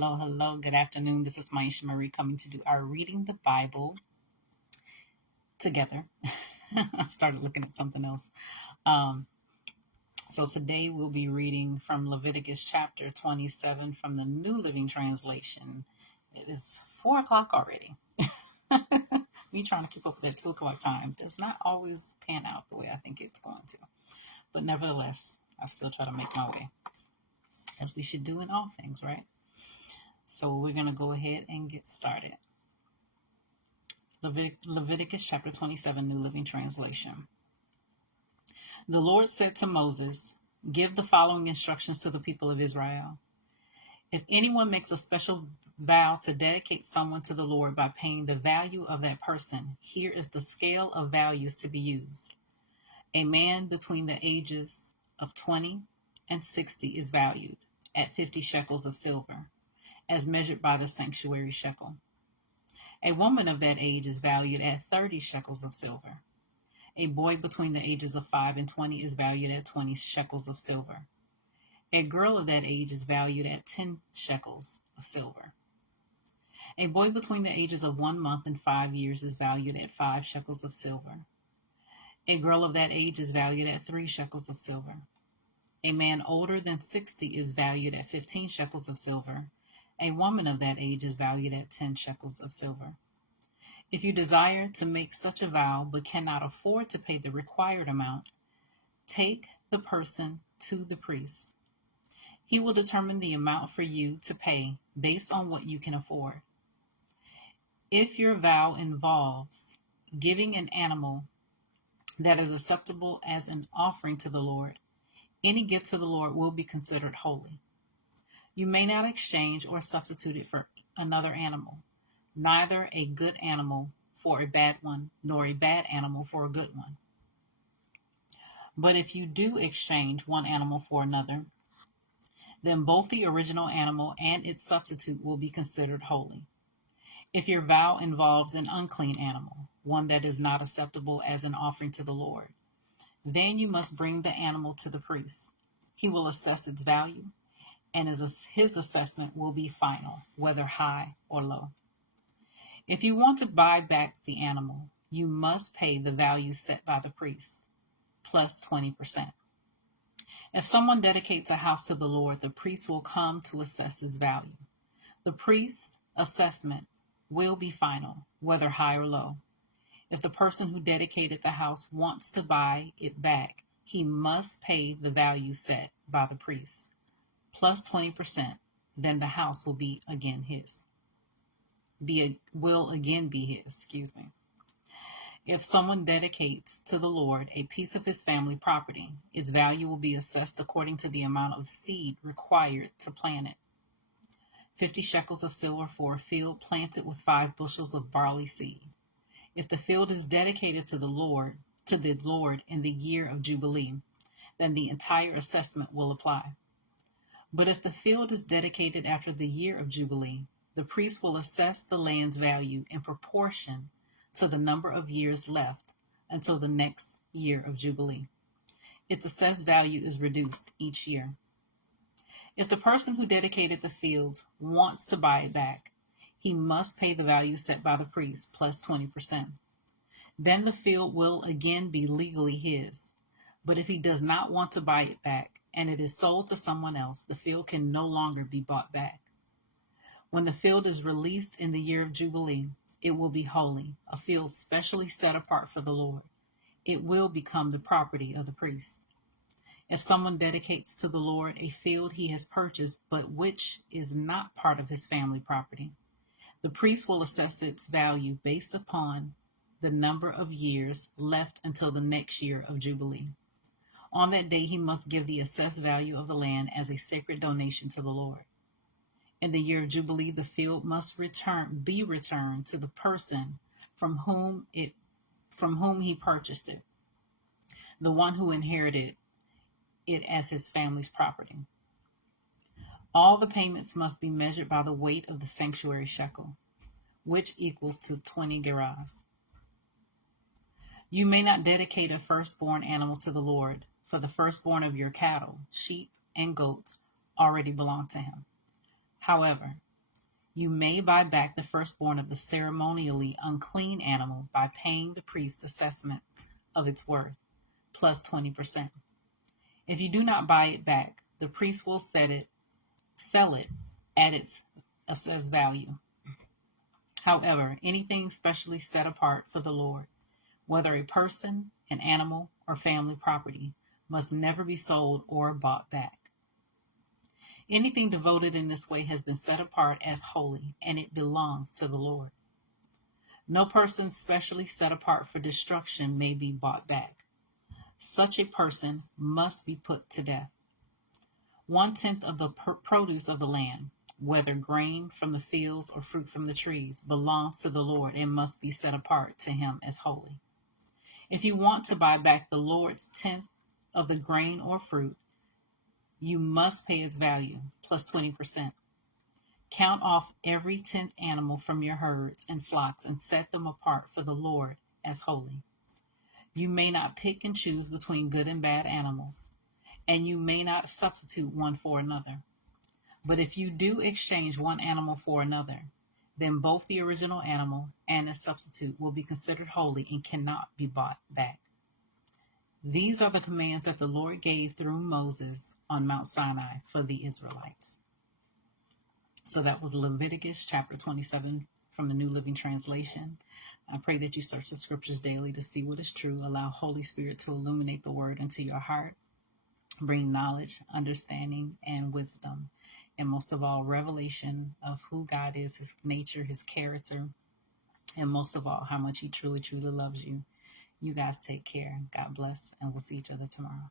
Hello, hello. Good afternoon. This is Myesha Marie coming to do our Reading the Bible together. I started looking at something else. So today we'll be reading from Leviticus Chapter 27 from the New Living Translation. It is 4 o'clock already. Me trying to keep up with that 2 o'clock time does not always pan out the way I think it's going to. But nevertheless, I still try to make my way, as we should do in all things, right? So we're going to go ahead and get started. Leviticus chapter 27, New Living Translation. The Lord said to Moses, "Give the following instructions to the people of Israel. If anyone makes a special vow to dedicate someone to the Lord by paying the value of that person, here is the scale of values to be used. A man between the ages of 20 and 60 is valued at 50 shekels of silver, as measured by the sanctuary shekel. A woman of that age is valued at 30 shekels of silver. A boy between the ages of 5 and 20 is valued at 20 shekels of silver. A girl of that age is valued at 10 shekels of silver. A boy between the ages of 1 month and 5 years is valued at 5 shekels of silver. A girl of that age is valued at 3 shekels of silver. A man older than 60 is valued at 15 shekels of silver. A woman of that age is valued at 10 shekels of silver. If you desire to make such a vow but cannot afford to pay the required amount, take the person to the priest. He will determine the amount for you to pay based on what you can afford. If your vow involves giving an animal that is acceptable as an offering to the Lord, any gift to the Lord will be considered holy. You may not exchange or substitute it for another animal, neither a good animal for a bad one, nor a bad animal for a good one. But if you do exchange one animal for another, then both the original animal and its substitute will be considered holy. If your vow involves an unclean animal, one that is not acceptable as an offering to the Lord, then you must bring the animal to the priest. He will assess its value, and his assessment will be final, whether high or low. If you want to buy back the animal, you must pay the value set by the priest, plus 20%. If someone dedicates a house to the Lord, the priest will come to assess its value. The priest's assessment will be final, whether high or low. If the person who dedicated the house wants to buy it back, he must pay the value set by the priest, plus 20%, then the house will again be his. If someone dedicates to the Lord a piece of his family property, its value will be assessed according to the amount of seed required to plant it. 50 shekels of silver for a field planted with 5 bushels of barley seed. If the field is dedicated to the Lord in the year of Jubilee, then the entire assessment will apply. But if the field is dedicated after the year of Jubilee, the priest will assess the land's value in proportion to the number of years left until the next year of Jubilee. Its assessed value is reduced each year. If the person who dedicated the field wants to buy it back, he must pay the value set by the priest, plus 20%. Then the field will again be legally his. But if he does not want to buy it back, and it is sold to someone else, the field can no longer be bought back. When the field is released in the year of Jubilee, it will be holy, a field specially set apart for the Lord. It will become the property of the priest. If someone dedicates to the Lord a field he has purchased, but which is not part of his family property, the priest will assess its value based upon the number of years left until the next year of Jubilee. On that day, he must give the assessed value of the land as a sacred donation to the Lord. In the year of Jubilee, the field must be returned to the person from whom he purchased it, the one who inherited it as his family's property. All the payments must be measured by the weight of the sanctuary shekel, which equals to 20 gerahs. You may not dedicate a firstborn animal to the Lord, for the firstborn of your cattle, sheep, and goats already belong to him. However, You may buy back the firstborn of the ceremonially unclean animal by paying the priest's assessment of its worth, plus 20%. If you do not buy it back, the priest will sell it at its assessed value. However, anything specially set apart for the Lord, whether a person, an animal, or family property, must never be sold or bought back. Anything devoted in this way has been set apart as holy, and it belongs to the Lord. No person specially set apart for destruction may be bought back. Such a person must be put to death. 1/10 of the produce of the land, whether grain from the fields or fruit from the trees, belongs to the Lord and must be set apart to him as holy. If you want to buy back the Lord's 10th of the grain or fruit, you must pay its value, plus 20%. Count off every 10th animal from your herds and flocks and set them apart for the Lord as holy. You may not pick and choose between good and bad animals, and you may not substitute one for another. But if you do exchange one animal for another, then both the original animal and its substitute will be considered holy and cannot be bought back. These are the commands that the Lord gave through Moses on Mount Sinai for the Israelites. So that was Leviticus chapter 27 from the New Living Translation. I pray that you search the scriptures daily to see what is true. Allow Holy Spirit to illuminate the word into your heart. Bring knowledge, understanding, and wisdom. And most of all, revelation of who God is, his nature, his character, and most of all, how much he truly, truly loves you. You guys take care. God bless, and we'll see each other tomorrow.